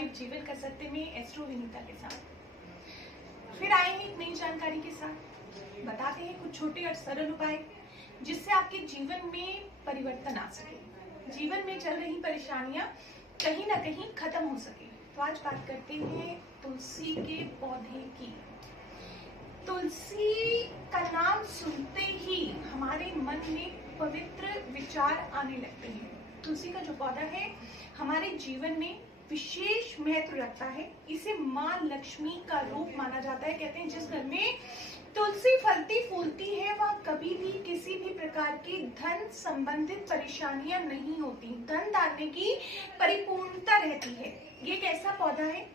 Live जीवन का सत्य में एस्ट्रो विनीता के साथ फिर आए हैं एक नई जानकारी के साथ। बताते हैं कुछ छोटे और सरल उपाय जिससे आपके जीवन में परिवर्तन आ सके, जीवन में चल रही परेशानियां कहीं ना कहीं खत्म हो सके। तो आज बात करते हैं तुलसी के पौधे की। तुलसी का नाम सुनते ही हमारे मन में पवित्र विचार आने लगते हैं। तुलसी का जो पौधा है हमारे जीवन में विशेष महत्व रखता है। इसे माँ लक्ष्मी का रूप माना जाता है। कहते हैं जिस घर में तुलसी फलती फूलती है वह कभी भी किसी भी प्रकार की धन संबंधित परेशानियां नहीं होती, धन धान्य की परिपूर्णता रहती है। ये एक ऐसा पौधा है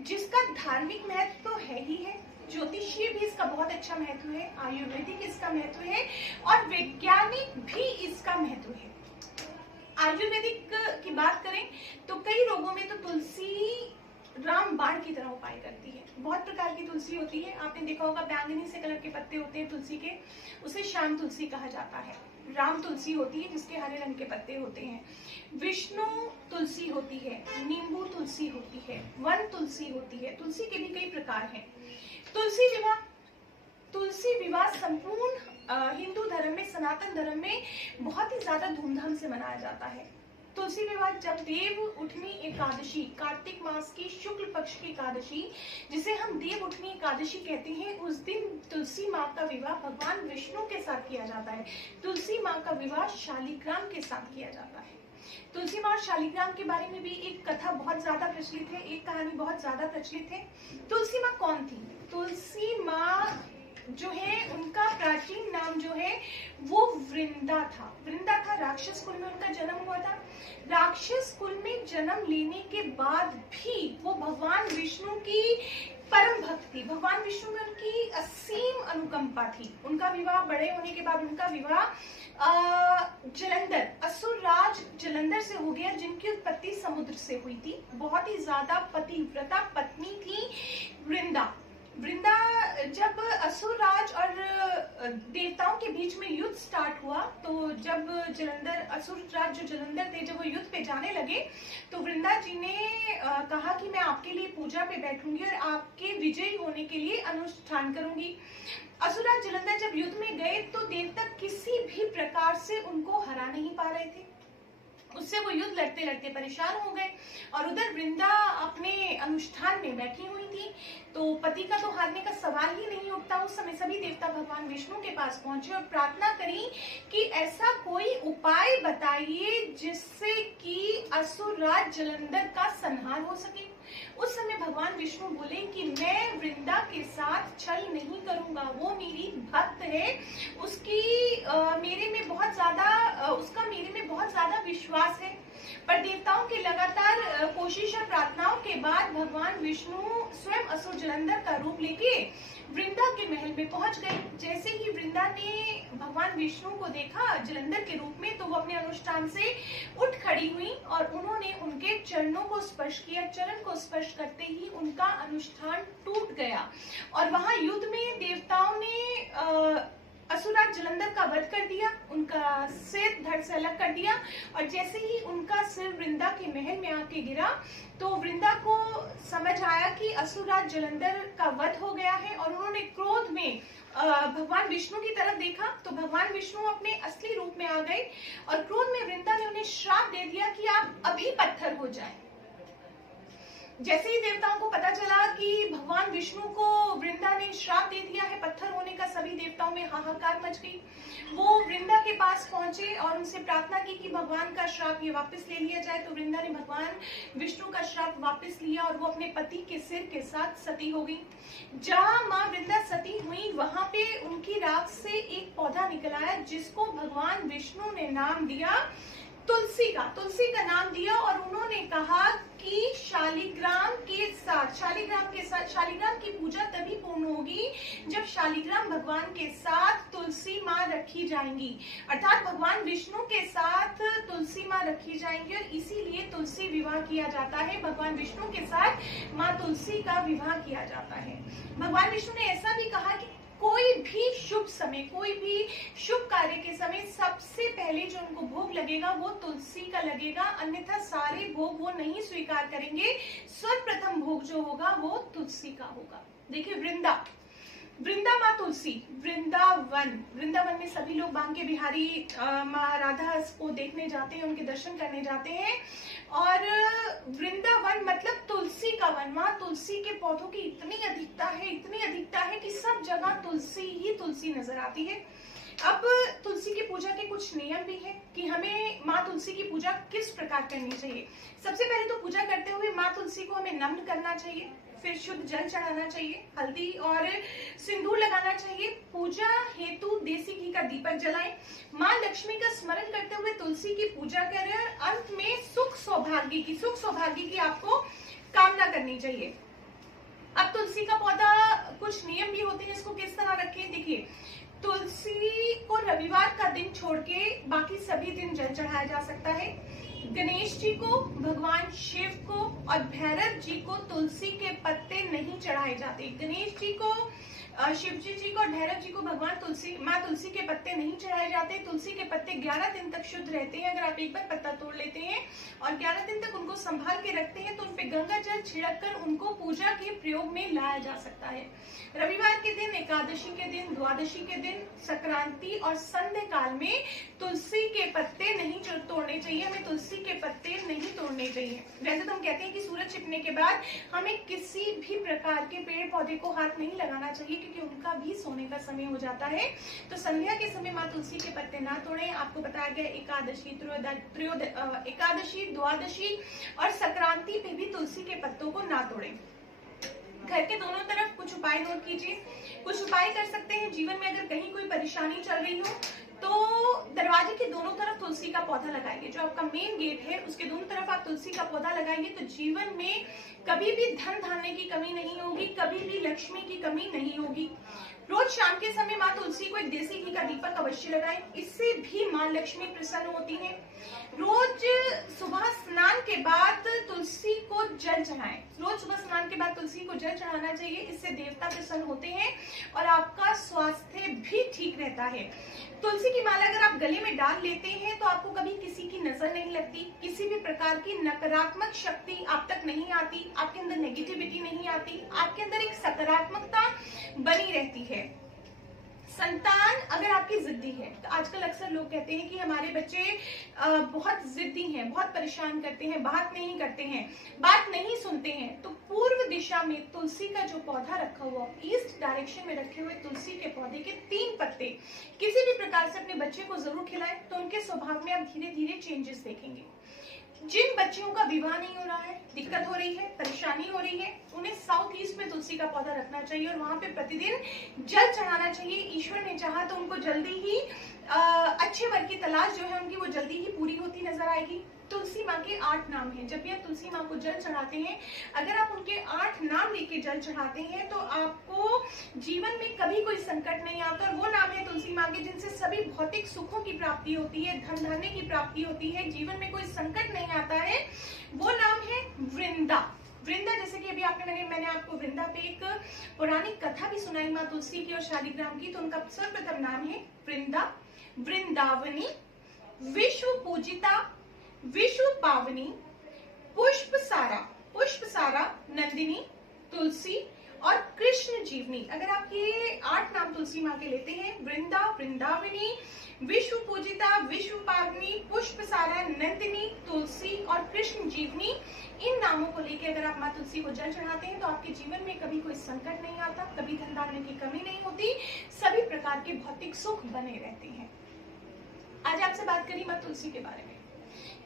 जिसका धार्मिक महत्व तो है ही है, ज्योतिषीय भी इसका बहुत अच्छा महत्व है, आयुर्वेदिक इसका महत्व है और वैज्ञानिक भी इसका महत्व है। आयुर्वेदिक की बात करें तो कई रोगों में तो तुलसी रामबाण की तरह उपाय करती है। बहुत प्रकार की तुलसी होती है, आपने देखा होगा बैंगनी से कलर के पत्ते होते हैं तुलसी के, उसे श्याम तुलसी कहा जाता है। राम तुलसी होती है जिसके हरे रंग के पत्ते होते हैं। विष्णु तुलसी होती है, नींबू तुलसी होती है, वन तुलसी होती है। तुलसी के भी कई प्रकार हैं। तुलसी विवाह संपूर्ण हिंदू धर्म में, सनातन धर्म में बहुत ही ज्यादा धूमधाम से मनाया जाता है। तुलसी विवाह जब देव उठनी एकादशी, कार्तिक मास की शुक्ल पक्ष की एकादशी जिसे हम देव उठनी एकादशी कहते हैं, उस दिन तुलसी माँ का विवाह भगवान विष्णु के साथ किया जाता है। तुलसी माँ का विवाह शालिग्राम के साथ किया जाता है। तुलसी माँ और शालिग्राम के बारे में भी एक कथा बहुत ज्यादा प्रचलित है, एक कहानी बहुत ज्यादा प्रचलित है। तुलसी माँ कौन थी? तुलसी माँ जो है उनका प्राचीन नाम जो है वो वृंदा था। वृंदा था, राक्षस कुल में उनका जन्म हुआ था। राक्षस कुल में जन्म लेने के बाद भी वो भगवान विष्णु की परम भक्त थी। भगवान विष्णु में उनकी असीम अनुकंपा थी। उनका विवाह, बड़े होने के बाद उनका विवाह जलंधर, असुरराज जलंधर से हो गया, जिनकी उत्पत्ति समुद्र से हुई थी। बहुत ही ज्यादा पतिव्रता पत्नी थी वृंदा। जब असुरराज और देवताओं के बीच में युद्ध स्टार्ट हुआ, तो जब असुरराज जो जलंधर थे, जब वो युद्ध पे जाने लगे तो वृंदा जी ने कहा कि मैं आपके लिए पूजा पे बैठूंगी और आपके विजयी होने के लिए अनुष्ठान करूंगी। असुरराज जलंधर जब युद्ध में गए तो देवता किसी भी प्रकार से उनको हरा नहीं पा रहे थे। उससे वो युद्ध लड़ते लड़ते परेशान हो गए और उधर वृंदा अपने अनुष्ठान में बैठी हुई थी। तो पति का तो हारने का सवाल ही नहीं उठता। उस समय सभी देवता भगवान विष्णु के पास पहुंचे और प्रार्थना करी कि ऐसा कोई उपाय बताइए जिससे कि असुरराज जलंधर का संहार हो सके। उस समय भगवान विष्णु बोले कि मैं वृंदा के साथ छल नहीं करूंगा, वो मेरी भक्त है, उसका मेरे में बहुत ज्यादा विश्वास है। पर देवताओं के लगातार कोशिश और प्रार्थनाओं के बाद भगवान विष्णु स्वयं असुर जलंधर का रूप लेके वृंदा के महल में पहुंच गए। जैसे ही वृंदा ने भगवान विष्णु को देखा जलंधर के रूप में, तो वो अपने अनुष्ठान से उठ खड़ी हुई और उन्होंने उनके चरणों को स्पर्श किया। चरण को स्पर्श करते ही उनका अनुष्ठान टूट गया और वहां युद्ध में देवताओं ने असुरराज जलंधर का वध कर दिया, उनका सिर धड़ से अलग कर दिया। और जैसे ही उनका सिर वृंदा के महल में आके गिरा तो वृंदा को समझ आया कि असुरराज जलंधर का वध हो गया है और उन्होंने क्रोध में भगवान विष्णु की तरफ देखा। तो भगवान विष्णु अपने असली रूप में आ गए और क्रोध में वृंदा ने उन्हें श्राप दे दिया कि आप अभी पत्थर हो जाएं। जैसे ही देवताओं को पता चला कि भगवान विष्णु को वृंदा ने श्राप दे दिया है पत्थर होने का, सभी देवताओं में हाहाकार मच गई। वो वृंदा के पास पहुंचे और उनसे प्रार्थना की कि भगवान का श्राप ये वापस ले लिया जाए। तो वृंदा ने भगवान विष्णु का श्राप वापस लिया और वो अपने पति के सिर के साथ सती हो गई। जहाँ माँ वृंदा सती हुई वहां पे उनकी राख से एक पौधा निकल आया जिसको भगवान विष्णु ने नाम दिया तुलसी का नाम दिया। और उन्होंने कहा कि शालिग्राम की पूजा तभी पूर्ण होगी जब शालिग्राम भगवान के साथ तुलसी माँ रखी जाएंगी, अर्थात भगवान विष्णु के साथ तुलसी माँ रखी जाएंगी। और इसीलिए तुलसी विवाह किया जाता है, भगवान विष्णु के साथ माँ तुलसी का विवाह किया जाता है। भगवान विष्णु ने ऐसा भी कहा कि कोई भी शुभ समय, कोई भी शुभ कार्य के समय सबसे पहले जो उनको भोग लगेगा वो तुलसी का लगेगा, अन्यथा सारे भोग वो नहीं स्वीकार करेंगे। सर्वप्रथम भोग जो होगा वो तुलसी का होगा। देखिए वृंदा माँ तुलसी, वृंदावन में सभी लोग बांके बिहारी माँ राधा को देखने जाते हैं, उनके दर्शन करने जाते हैं। और वृंदावन मतलब तुलसी का वन। वहाँ तुलसी के पौधों की इतनी अधिकता है कि सब जगह तुलसी ही तुलसी नजर आती है। अब तुलसी की पूजा के कुछ नियम भी है कि हमें माँ तुलसी की पूजा किस प्रकार करनी चाहिए। सबसे पहले तो पूजा करते हुए माँ तुलसी को हमें नमन करना चाहिए, फिर शुद्ध जल चढ़ाना चाहिए, हल्दी और सिंदूर लगाना चाहिए। पूजा हेतु देसी घी का दीपक जलाएं, माँ लक्ष्मी का स्मरण करते हुए तुलसी की पूजा करें और अंत में सुख सौभाग्य की आपको कामना करनी चाहिए। अब तुलसी का पौधा कुछ नियम भी होते हैं, इसको किस तरह रखें। देखिए तुलसी को रविवार का दिन छोड़ के बाकी सभी दिन जल चढ़ाया जा सकता है। गणेश जी को, भगवान शिव को और भैरव जी को तुलसी के पत्ते नहीं चढ़ाए जाते। गणेश जी को, शिव जी को और भैरव जी को भगवान माँ तुलसी के पत्ते नहीं चढ़ाए जाते। तुलसी के पत्ते 11 दिन तक शुद्ध रहते हैं। अगर आप एक बार पत्ता तोड़ लेते हैं और 11 दिन तक उनको संभाल के रखते हैं तो उन पे गंगा जल छिड़क कर उनको पूजा के प्रयोग में लाया जा सकता है। रविवार के दिन, एकादशी के दिन, द्वादशी के दिन, संक्रांति और संध्या काल में तुलसी के पत्ते नहीं तोड़ने चाहिए। हमें तुलसी के पत्ते नहीं तोड़ने चाहिए। वैसे तो हम कहते हैं कि सूरज छिपने के बाद हमें किसी भी प्रकार के पेड़ पौधे को हाथ नहीं लगाना चाहिए, क्योंकि उनका भी सोने का समय हो जाता है। तो संध्या के समय माँ तुलसी के पत्ते ना तोड़ें। आपको बताया गया एकादशी, द्वादशी और संक्रांति पे भी तुलसी के पत्तों को ना तोड़ें। घर के दोनों तरफ कुछ उपाय नोट कीजिए। कुछ उपाय कर सकते हैं। जीवन में अगर कहीं कोई परेशानी चल रही हो तो दरवाजे के दोनों तरफ तुलसी का पौधा लगाइए। जो आपका मेन गेट है उसके दोनों तरफ आप तुलसी का पौधा लगाइए तो जीवन में कभी भी धन धान्य की कमी नहीं होगी, कभी भी लक्ष्मी की कमी नहीं होगी। रोज शाम के समय माँ तुलसी को एक देसी घी का दीपक अवश्य लगाएं, इससे भी माँ लक्ष्मी प्रसन्न होती है। रोज सुबह स्नान के बाद तुलसी को जल चढ़ाएं। रोज सुबह स्नान के बाद तुलसी को जल चढ़ाना चाहिए, इससे देवता प्रसन्न होते हैं और आपका स्वास्थ्य भी ठीक रहता है। तुलसी की माला अगर आप गले में डाल लेते हैं तो आपको कभी किसी की नजर नहीं लगती, किसी भी प्रकार की नकारात्मक शक्ति आप तक नहीं आती, आपके अंदर नेगेटिविटी नहीं आती, आपके अंदर एक सकारात्मकता बनी रहती है। संतान अगर आपकी जिद्दी है, तो आजकल अक्सर लोग कहते हैं कि हमारे बच्चे बहुत जिद्दी हैं, बहुत परेशान करते हैं, बात नहीं करते हैं, बात नहीं सुनते हैं, तो पूर्व दिशा में तुलसी का जो पौधा रखा हुआ, ईस्ट डायरेक्शन में रखे हुए तुलसी के पौधे के 3 पत्ते किसी भी प्रकार से अपने बच्चे को जरूर खिलाएं, तो उनके स्वभाव में आप धीरे धीरे चेंजेस देखेंगे। जिन बच्चियों का विवाह नहीं हो रहा है, दिक्कत हो रही है, परेशानी हो रही है, उन्हें साउथ ईस्ट में तुलसी का पौधा रखना चाहिए और वहां पे प्रतिदिन जल चढ़ाना चाहिए। ईश्वर ने चाहा तो उनको जल्दी ही अच्छे वर की तलाश जो है उनकी वो जल्दी ही पूरी होती नजर आएगी। तुलसी माँ के 8 नाम हैं। जब भी आप तुलसी माँ को जल चढ़ाते हैं, अगर आप उनके 8 नाम लेके जल चढ़ाते हैं तो आपको जीवन में कभी कोई संकट नहीं आता। और वो नाम है तुलसी माँ के जिनसे सभी भौतिक सुखों की प्राप्ति होती है, धन धान्य की प्राप्ति होती है, जीवन में कोई संकट नहीं आता है। वो नाम है वृंदा। जैसे कि अभी मैंने आपको वृंदा पे एक पौराणिक कथा भी सुनाई माँ तुलसी की और शालिग्राम की, तो उनका सर्वप्रथम नाम है वृंदा, वृंदावनी, विश्व पूजिता, विश्व पावनी, पुष्प सारा, नंदिनी, तुलसी और कृष्ण जीवनी। अगर आप ये 8 नाम तुलसी माँ के लेते हैं, वृंदा, वृंदावनी, विश्व पूजिता, विश्व पावनी, पुष्प सारा, नंदिनी, तुलसी और कृष्ण जीवनी, इन नामों को लेके अगर आप माँ तुलसी को जल चढ़ाते हैं तो आपके जीवन में कभी कोई संकट नहीं आता, कभी धन धान्य की कमी नहीं होती, सभी प्रकार के भौतिक सुख बने रहते हैं। आज आपसे बात करी माँ तुलसी के बारे में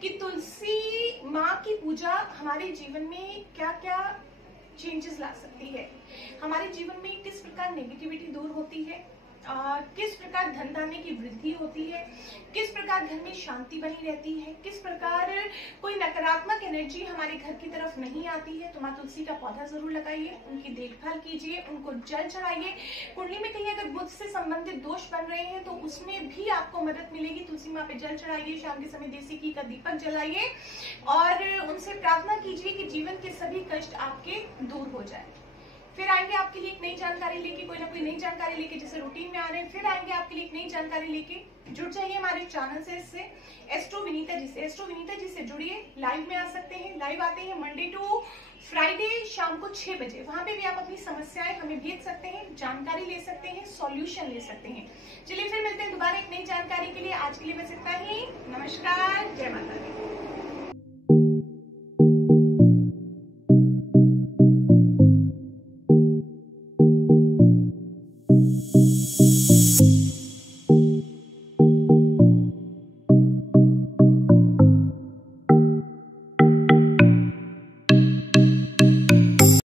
कि तुलसी माँ की पूजा हमारे जीवन में क्या क्या चेंजेस ला सकती है, हमारे जीवन में किस प्रकार नेगेटिविटी दूर होती है, किस प्रकार धन धान्य की वृद्धि होती है, किस प्रकार घर में शांति बनी रहती है, किस प्रकार कोई नकारात्मक एनर्जी हमारे घर की तरफ नहीं आती है। तो माँ तुलसी का पौधा जरूर लगाइए, उनकी देखभाल कीजिए, उनको जल चढ़ाइए। कुंडली में कहीं अगर बुध से संबंधित दोष बन रहे हैं तो उसमें भी आपको मदद मिलेगी। तुलसी माँ पे जल चढ़ाइए, शाम के समय देसी घी का दीपक जलाइए और उनसे प्रार्थना कीजिए कि जीवन के सभी कष्ट आपके दूर हो जाए। फिर आएंगे आपके लिए एक नई जानकारी लेके, कोई ना कोई नई जानकारी लेके, जैसे रूटीन में आ रहे हैं, फिर आएंगे आपके लिए एक नई जानकारी लेके। जुड़ जाइए हमारे चैनल से, इससे एस्ट्रो विनीता जी से जुड़िए, लाइव में आ सकते हैं। लाइव आते हैं मंडे टू फ्राइडे शाम को 6 बजे, वहां पे भी आप अपनी समस्याएं हमें भेज सकते हैं, जानकारी ले सकते हैं, सॉल्यूशन ले सकते हैं। चलिए फिर मिलते हैं दोबारा एक नई जानकारी के लिए। आज के लिए बस इतना ही। नमस्कार, जय माता दी।